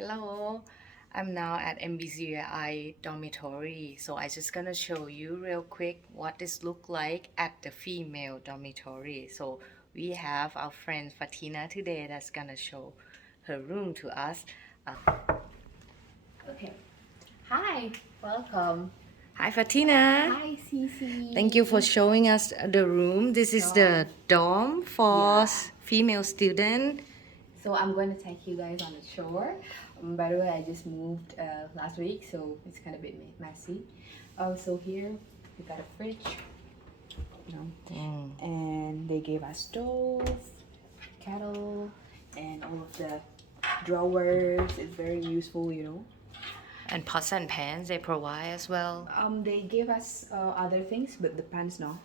Hello, I'm now at MBZUAI dormitory. So I just gonna show you real quick what this look like at the female dormitory. So we have our friend Fatina today that's gonna show her room to us. Okay. Hi, welcome. Hi Fatina. Hi, Cici. Thank you for showing us the room. This is the dorm for female student. So I'm going to take you guys on a tour. By the way, I just moved last week, so it's kind of a bit messy. So here we got a fridge, and they gave us stove, kettle, and all of the drawers. It's very useful. And pots and pans they provide as well. They gave us other things, but the pans no.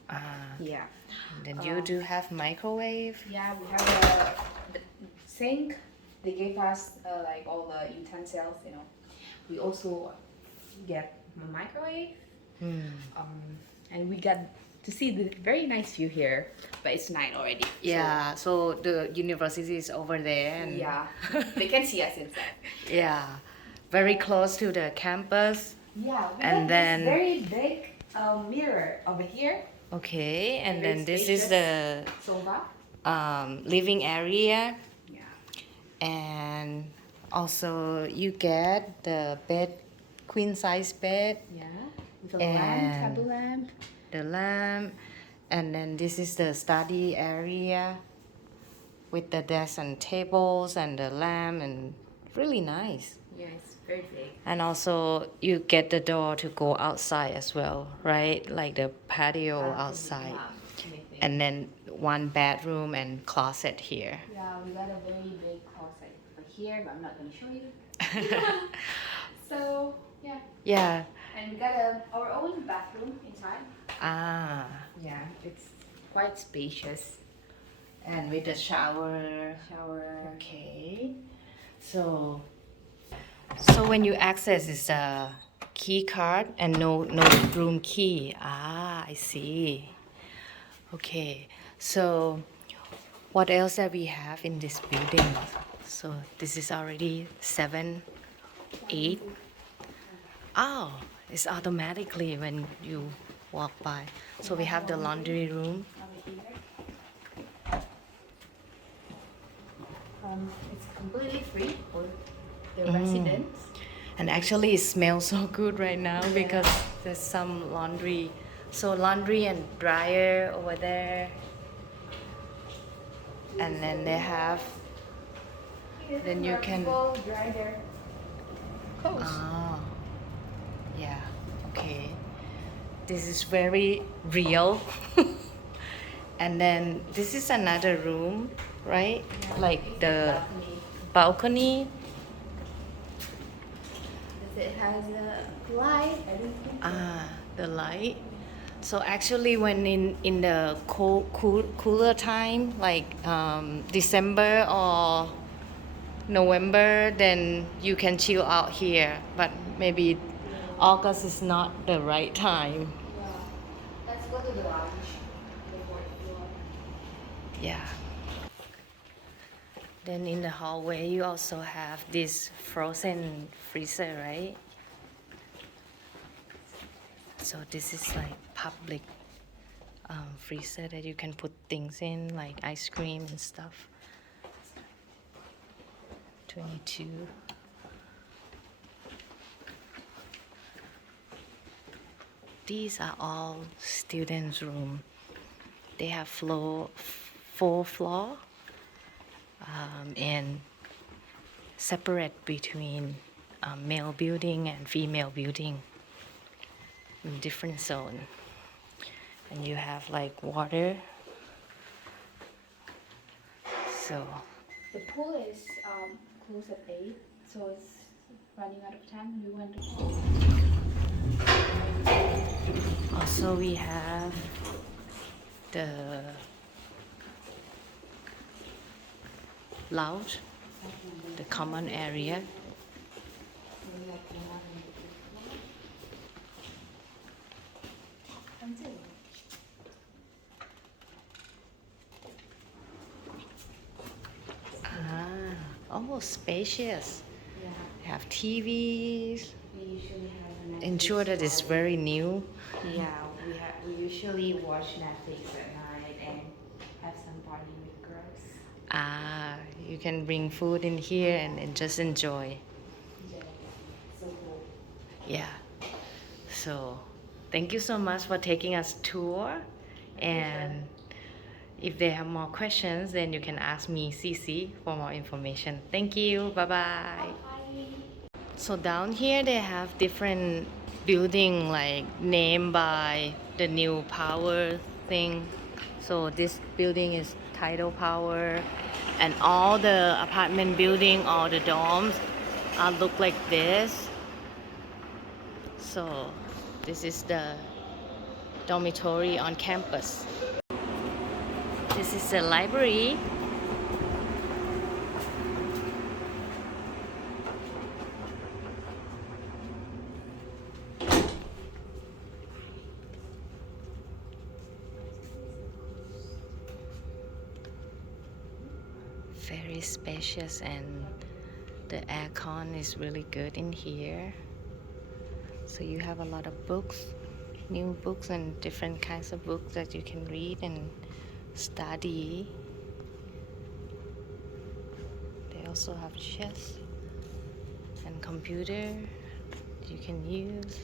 Yeah. Then you do have microwave. Yeah, we have the sink. They gave us like all the utensils. We also get a microwave. And we got to see the very nice view here, but it's night already. Yeah, so the university is over there. And Yeah, they can see us inside. Yeah, very close to the campus. Yeah, we And got then- this very big mirror over here. Okay, and Very then this is the Sofa. living area. Yeah. And also you get the bed, queen size bed, Yeah. With a lamp, And- table lamp. the lamp, and then this is the study area with the desk and tables and the lamp, and really nice. Yeah, it's very big. And also you get the door to go outside as well, right? Like the patio outside. Anything. And then one bedroom and closet here. Yeah, we got a very big closet over here, but I'm not going to show you. So, yeah. Yeah. And we got our own bathroom inside. Ah. Yeah, it's quite spacious. And with the shower. Shower. Okay. So when you access is a key card and no room key. Ah, I see. Okay. So what else that we have in this building? So this is already 7, 8. Oh, it's automatically when you walk by. So we have the laundry room. Over here. It's completely free for the residents. And actually it smells so good right now because there's some laundry. So laundry and dryer over there. And then they have, then you can, People dry their clothes. oh, yeah, okay. This is very real. And then this is another room, right? Like the balcony. It has a light, everything. Ah, the light. So actually, when in the cooler time, like December or November, then you can chill out here. But maybe August is not the right time. Yeah. Let's go to the lounge. The fourth floor. Yeah. Then in the hallway, you also have this frozen freezer, right? So this is like public freezer that you can put things in, like ice cream and stuff. 22. These are all students' room. They have 4 floor and separate between male building and female building in different zone. And you have like water. So The pool is closed at 8, so it's running out of time. We want to also we have the lounge, the common area. Ah, oh, spacious. Yeah. They have TVs. We usually have a Netflix Ensure that it's party. very new. Yeah, we usually watch Netflix at night and have some party with girls. Ah, you can bring food in here and just enjoy. Yeah, so cool. Yeah. So, thank you so much for taking us tour. And if they have more questions, then you can ask me, CC, for more information. Thank you. Bye bye. So down here they have different building like named by the new power thing. So this building is tidal power, and all the apartment building, all the dorms look like this. So this is the dormitory on campus. This is the library. Very spacious, and the aircon is really good in here. So you have a lot of books, new books and different kinds of books that you can read and study. They also have chess and computer you can use.